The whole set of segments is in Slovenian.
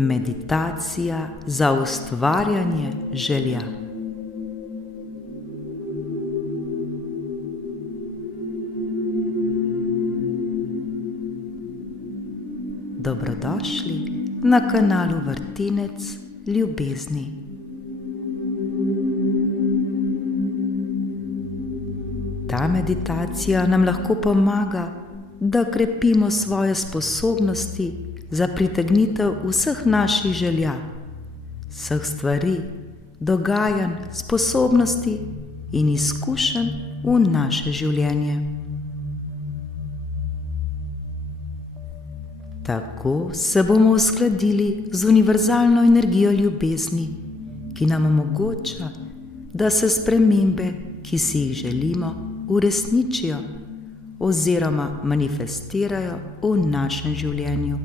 Meditacija za ustvarjanje želja. Dobrodošli na kanalu Vrtinec ljubezni. Ta meditacija nam lahko pomaga, da krepimo svoje sposobnosti za pritegnitev vseh naših želja, vseh stvari, dogajanj, sposobnosti in izkušenj v naše življenje. Tako se bomo uskladili z univerzalno energijo ljubezni, ki nam omogoča, da se spremembe, ki si jih želimo, uresničijo oziroma manifestirajo v našem življenju.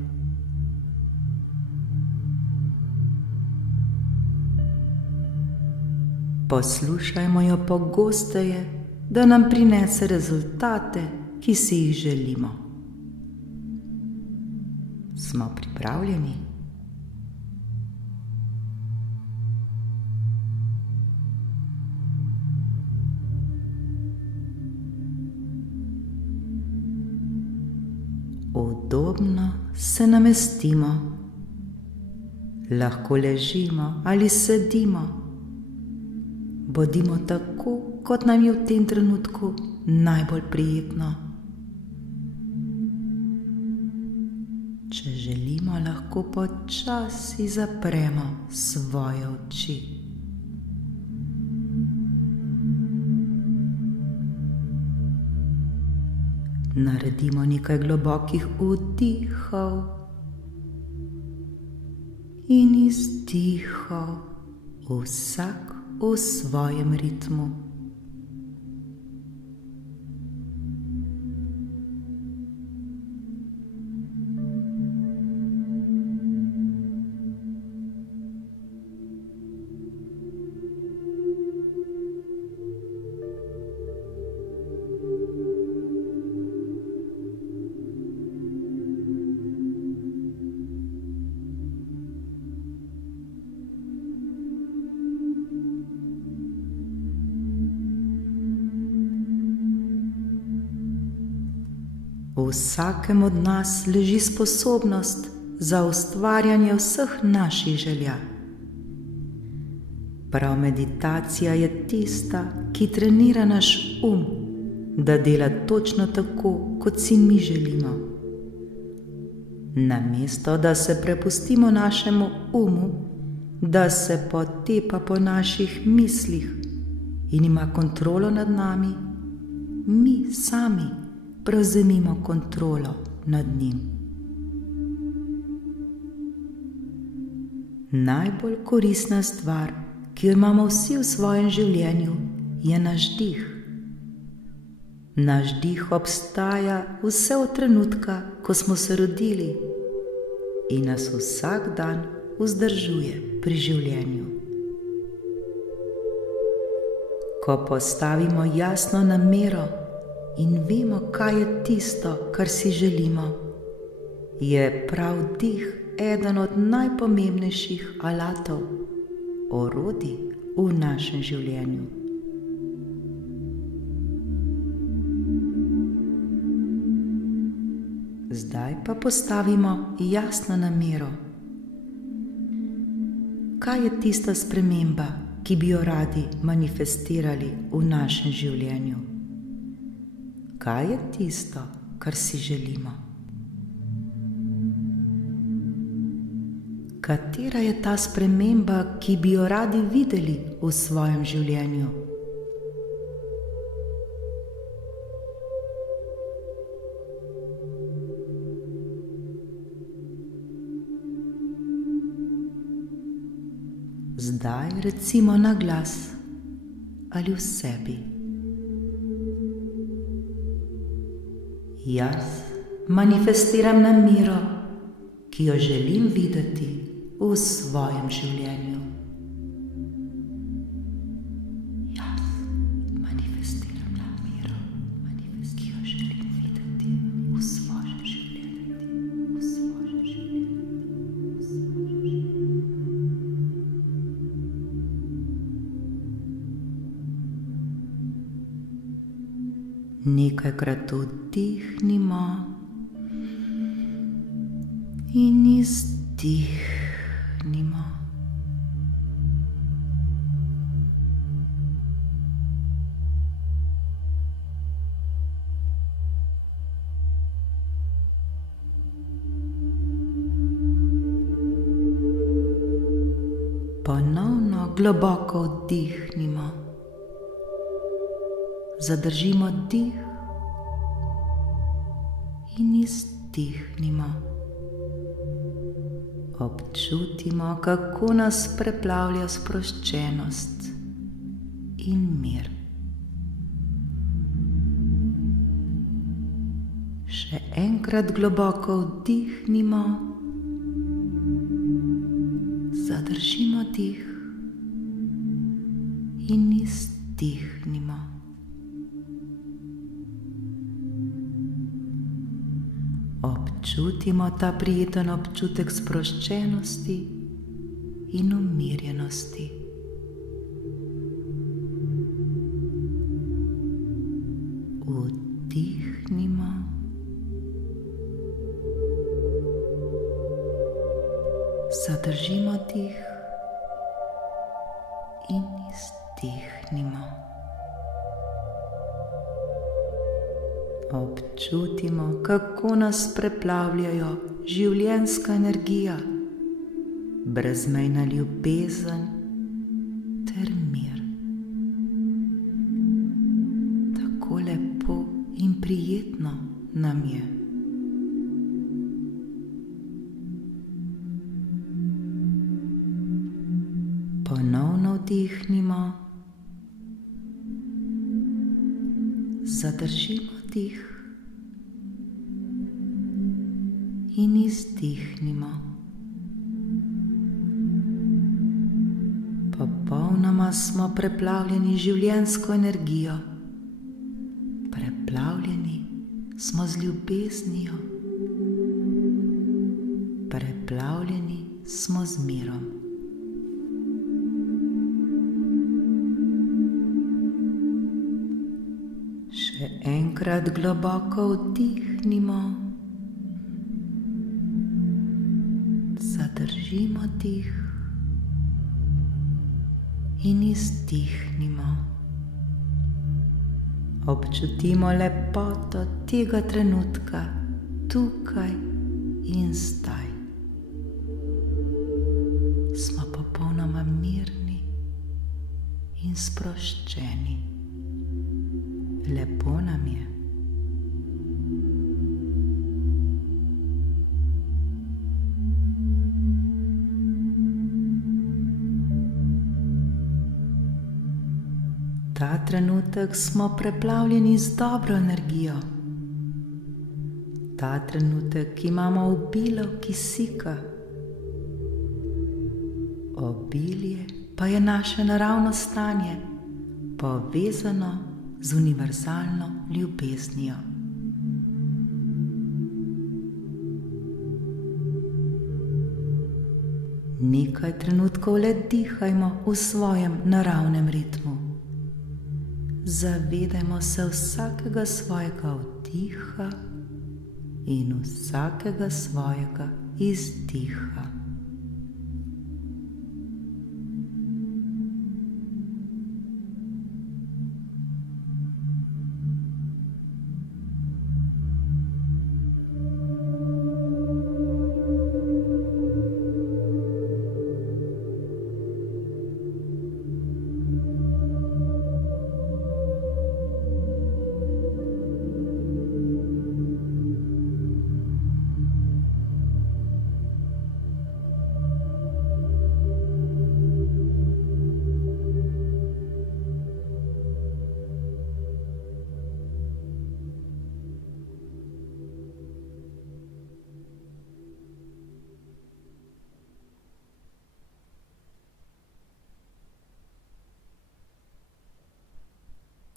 Poslušajmo jo pogosteje, da nam prinese rezultate, ki si jih želimo. Smo pripravljeni? Udobno se namestimo. Lahko ležimo ali sedimo. Bodimo tako, kot nam je v tem trenutku najbolj prijetno. Če želimo, lahko počasi zapremo svoje oči. Naredimo nekaj globokih vdihov in izdihov, vsak v svojem ritmu. V vsakem od nas leži sposobnost za ustvarjanje vseh naših želja. Prav meditacija je tista, ki trenira naš da dela točno tako, kot si mi želimo. Namesto, da se prepustimo našemu da se potepa po naših mislih in ima kontrolo nad nami, mi sami prevzemimo kontrolo nad njim. Najbolj koristna stvar, ki jo imamo vsi v svojem življenju, je naš dih. Naš dih obstaja vse od trenutka, ko smo se rodili in nas vsak dan vzdržuje pri življenju. Ko postavimo jasno namero in vemo, kaj je tisto, kar si želimo, je prav dih eden od najpomembnejših alatov, orodij v našem življenju. Zdaj pa postavimo jasno namero. Kaj je tista sprememba, ki bi jo radi manifestirali v našem življenju? Kaj je tisto, kar si želimo? Katera je ta sprememba, ki bi jo radi videli v svojem življenju? Zdaj recimo na glas ali v sebi. Jaz manifestiram namero, ki jo želim videti v svojem življenju. Jaz manifestiram namero, ki jo želim videti v svojem življenju. Nekajkrat vdihnimo in izdihnimo. Ponovno globoko vdihnimo. Zadržimo dih in izdihnimo. Občutimo, kako nas preplavlja sproščenost in mir. Še enkrat globoko vdihnimo. Zadržimo dih in izdihnimo. Občutimo ta prijeten občutek sproščenosti in umirjenosti. Vdihnimo. Zadržimo dih in izdihnimo. Občutimo, kako nas preplavljajo življenjska energija, brezmejna ljubezen ter mir. Tako lepo in prijetno nam je. Ponovno vdihnimo. Zadržimo dih in izdihnimo. Popolnoma smo preplavljeni življenjsko energijo. Preplavljeni smo z ljubeznijo. Preplavljeni smo z mirom. Še enkrat globoko vdihnimo. Zadržimo dih in izdihnimo. Občutimo lepoto tega trenutka, tukaj in zdaj. Smo popolnoma mirni in sproščeni. Lepo nam je. Ta trenutek smo preplavljeni z dobro energijo. Ta trenutek imamo obilo kisika. Obilje pa je naše naravno stanje, povezano z univerzalno ljubeznijo. Nekaj trenutkov le dihajmo v svojem naravnem ritmu. Zavedajmo se vsakega svojega vdiha in vsakega svojega izdiha.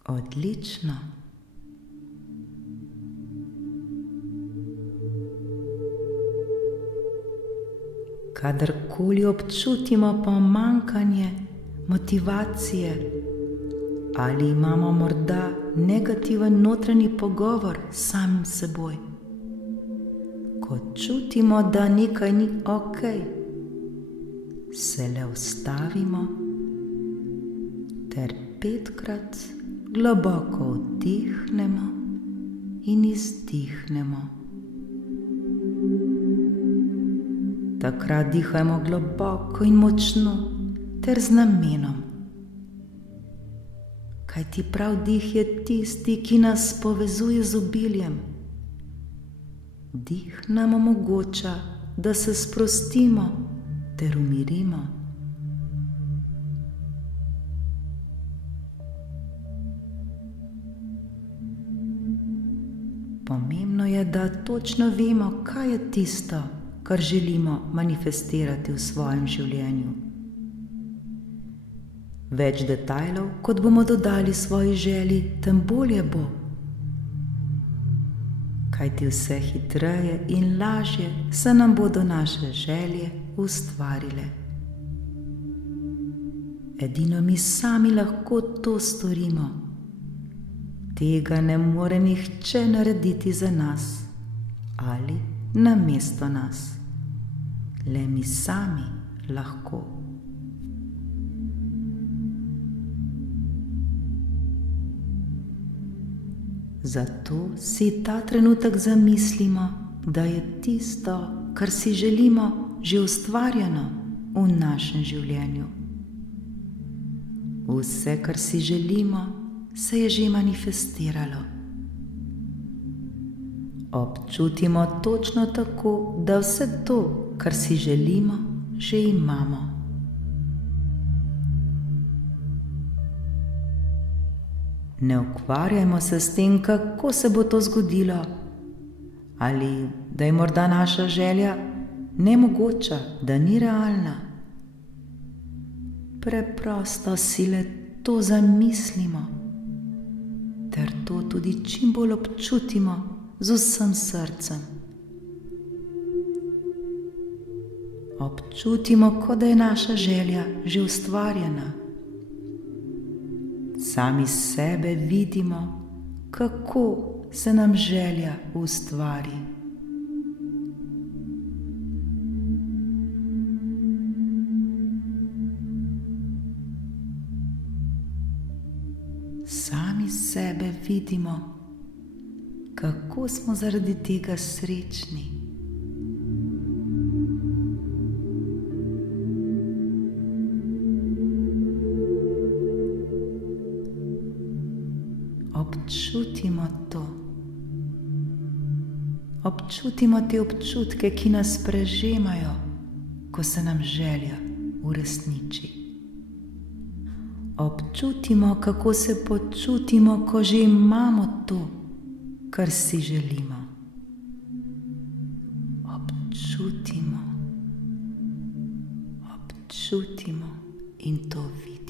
Odlično. Kadarkoli občutimo pomanjkanje motivacije Ali imamo morda negativen notranji pogovor s samim seboj? Ko čutimo, da nekaj ni ok, se le ustavimo ter 5-krat globoko vdihnemo in izdihnemo. Takrat dihajmo globoko in močno ter z namenom. Kajti prav dih je tisti, ki nas povezuje z obiljem. Dih nam omogoča, da se sprostimo ter umirimo. Pomembno je, da točno vemo, kaj je tisto, kar želimo manifestirati v svojem življenju. Več detajlov, kot bomo dodali svoji želji, tem bolje bo. Kajti vse hitreje in lažje se nam bodo naše želje ustvarile. Edino mi sami lahko to storimo. Tega ne more nihče narediti za nas ali namesto nas. Le mi sami lahko. Zato si ta trenutek zamislimo, da je tisto, kar si želimo, že ustvarjeno v našem življenju. Vse, kar si želimo, se je že manifestiralo. Občutimo točno tako, da vse to, kar si želimo, že imamo. Ne ukvarjajmo se s tem, kako se bo to zgodilo, ali da je morda naša želja nemogoča, da ni realna. Preprosto si le to zamislimo, ter to tudi čim bolj občutimo z vsem srcem. Občutimo, kot da je naša želja že ustvarjena. Sami sebe vidimo, kako se nam želja ustvari. Sami sebe vidimo, kako smo zaradi tega srečni. Občutimo to. Občutimo te občutke, ki nas prežemajo, ko se nam želja uresniči. Občutimo, kako se počutimo, ko že imamo to, kar si želimo. Občutimo in to vidimo.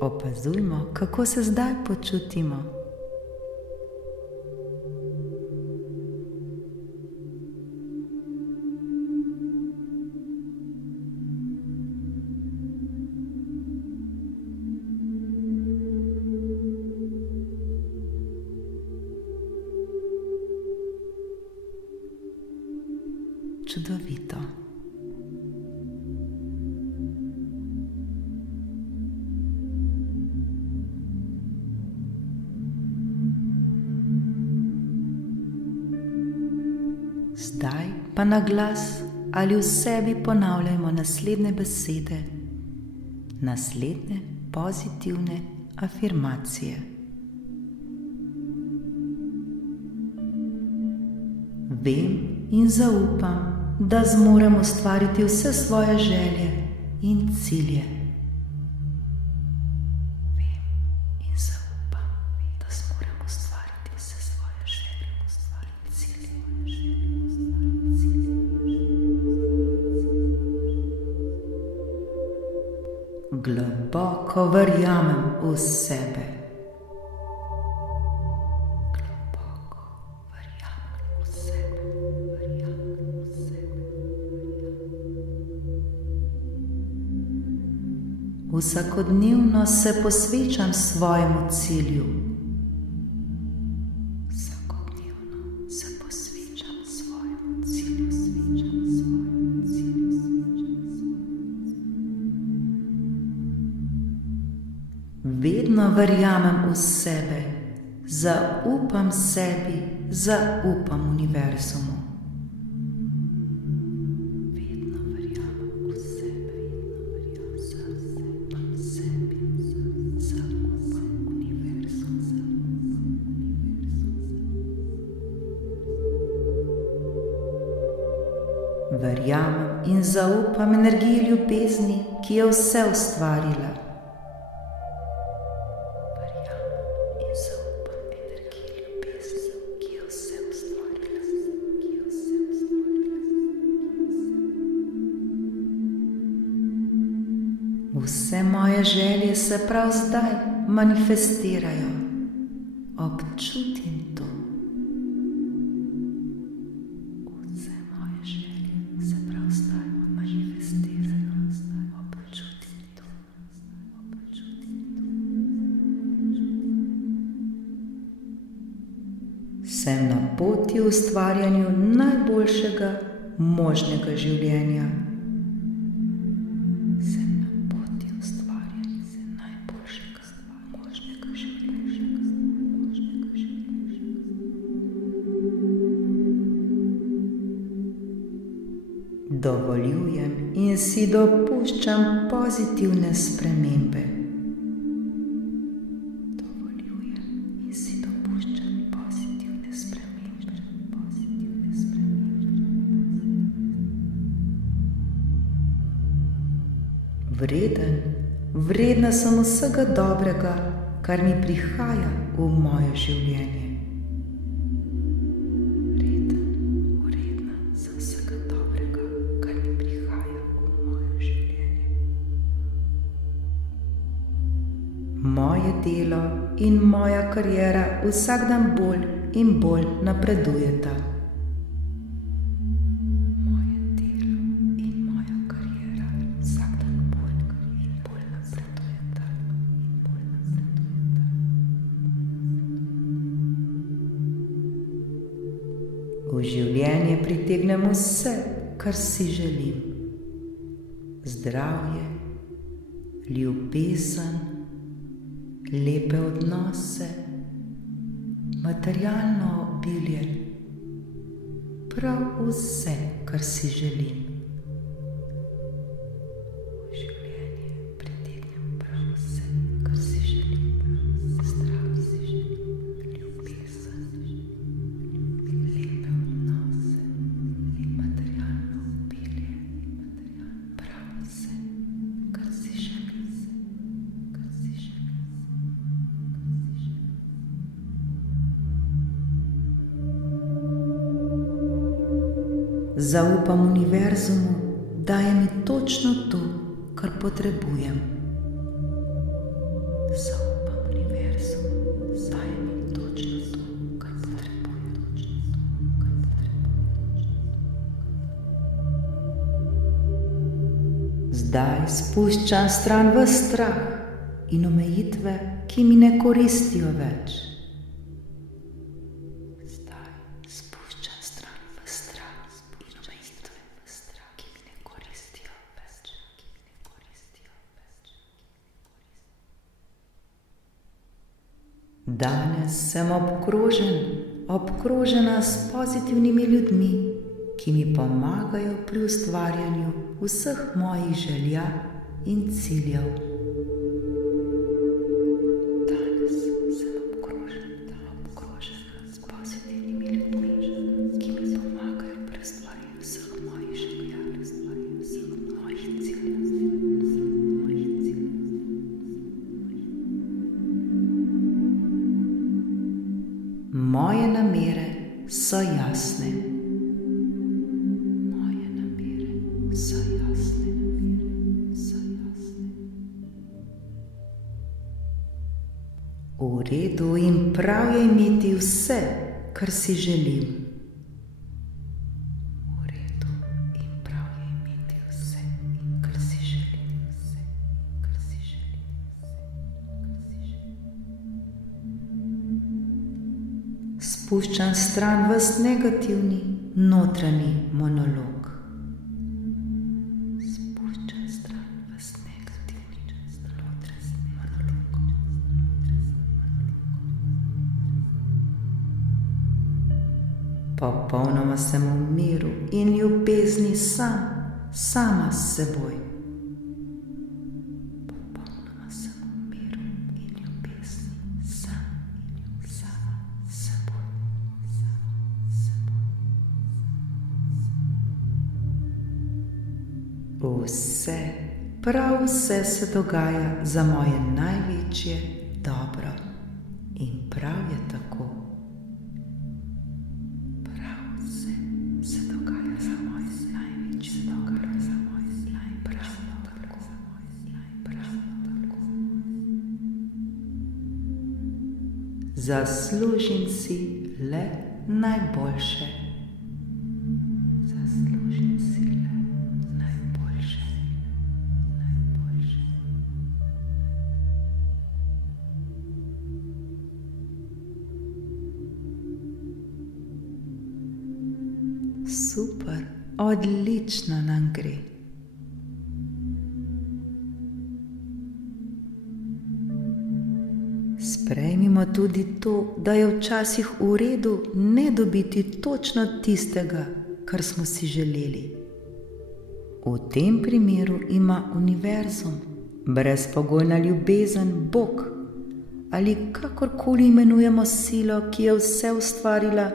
Opazujmo, kako se zdaj počutimo. Čudovito. Zdaj pa na glas ali v sebi ponavljajmo naslednje besede, naslednje pozitivne afirmacije. Vem in zaupam, da zmorem ustvariti vse svoje želje in cilje. Vem in zaupam, da zmorem ustvariti vse svoje želje in cilje. Globoko verjamem v sebe. Vsakodnevno se posvečam svojemu cilju. Vedno verjamem v sebe, zaupam sebi, zaupam univerzumu. Verjamem in zaupam energiji ljubezni, ki je vse ustvarila. Vse moje želje se prav zdaj manifestirajo. Občutim to. Vse moje želje se prav zdaj manifestirajo. Občutim to. Sem na poti ustvarjanju najboljšega možnega življenja. Dovoljujem in si dopuščam pozitivne spremembe. Vredna sem vsega dobrega, kar mi prihaja v moje življenje. Moje delo in moja kariera vsak dan bolj in bolj napredujeta. Moje delo in moja kariera vsak dan bolj in bolj napredujeta. V življenje pritegnem vse, kar si želim. Zdravje, ljubezen, lepe odnose, materialno obilje, prav vse, kar si želim. V življenje pritegnem prav vse, kar si želim. Zdravje, ljubezen, lepe odnose, materialno obilje, prav vse, kar si želim. Zaupam univerzumu, daje mi točno to, kar potrebujem. Zaupam univerzumu, daje mi točno to, kar potrebujem. Zdaj spuščam stran ves strah in omejitve, ki mi ne koristijo več. Danes sem obkrožena s pozitivnimi ljudmi ki mi pomagajo pri ustvarjanju vseh mojih želja in ciljev. Danes sem obkrožen s pozitivnimi ljudmi, ki mi pomagajo pri ustvarjanju vseh mojih želja, vseh mojih ciljev. Moje namere so jasne. V redu in prav je imeti vse, kar si želim. V redu in prav je imeti vse, kar si želim. Spuščam stran ves negativni notranji monolog. Popolnoma sem v miru in ljubezni sama s seboj. Popolnoma sem v miru in ljubezni sama s seboj. Vse, prav vse se dogaja za moje največje dobro. In prav je tako. Zaslužim si le najboljše. Super, odlično nam gre. Sprejmimo tudi to, da je včasih v redu ne dobiti točno tistega, kar smo si želeli. V tem primeru ima univerzum, brezpogojna ljubezen, Bog ali kakorkoli imenujemo silo, ki je vse ustvarila,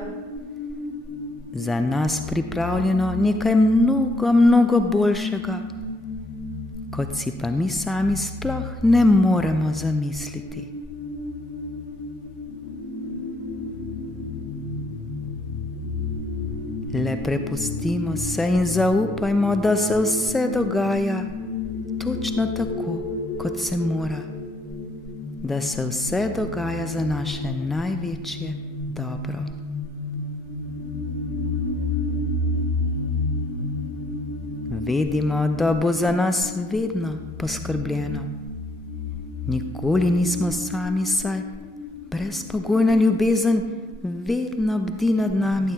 za nas pripravljeno nekaj mnogo boljšega, kot si pa mi sami sploh ne moremo zamisliti. Le prepustimo se in zaupajmo, da se vse dogaja točno tako, kot se mora, da se vse dogaja za naše največje dobro. Vedimo, da bo za nas vedno poskrbljeno. Nikoli nismo sami, saj brezpogojna ljubezen vedno bdi nad nami,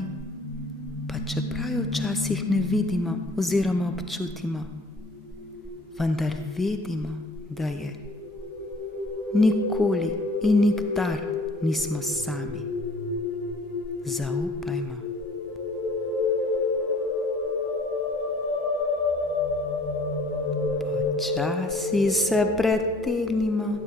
pa čeprav jo včasih ne vidimo oziroma občutimo, vendar vedimo, da je. Nikoli in nikdar nismo sami. Zaupajmo. Počasi se pretegnimo.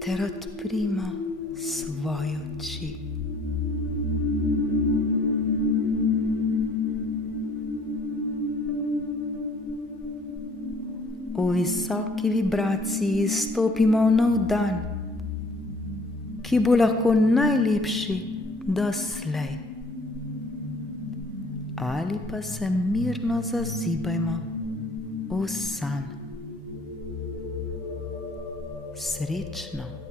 Ter odprimo svoje oči. V visoki vibraciji stopimo v nov dan, ki bo lahko najlepši doslej. Ali pa se mirno zazibajmo v san. Srečno.